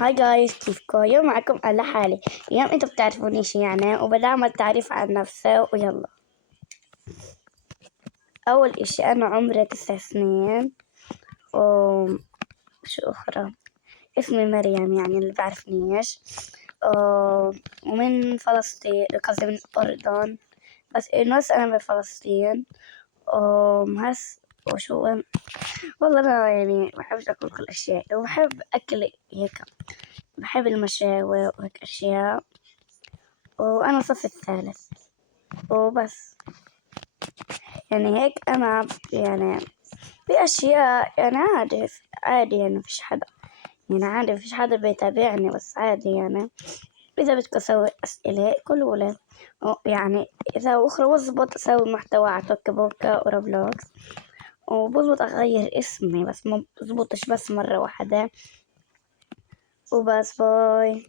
هاي جايز، كيفكم؟ اليوم معكم على حالي. اليوم انتم بتعرفونيش يعني، وبدعم التعريف عن نفسه ويلا. اول اشي انا عمري 9 سنين. وشو اخرى؟ اسمي مريم يعني اللي بعرفنيش. ومن فلسطين، قصدي من الاردن، بس انا من فلسطين. هس وشو والله انا يعني بحب اكل كل الاشياء، وبحب اكل هيك. بحب المشاوي وهيك اشياء. وأنا الصف الثالث وبس. يعني هيك أنا يعني في أشياء يعني عادي عادي، يعني مفيش حدا، يعني عادي مفيش حدا بيتابعني، بس عادي يعني. إذا بدك أسوي أسئلة قولوا لي. يعني إذا أخرى بظبط أسوي محتوى على توك بوكا ورابلوكس، وبظبط أغير اسمي، بس ما بظبطش بس مرة واحدة. وبس باي.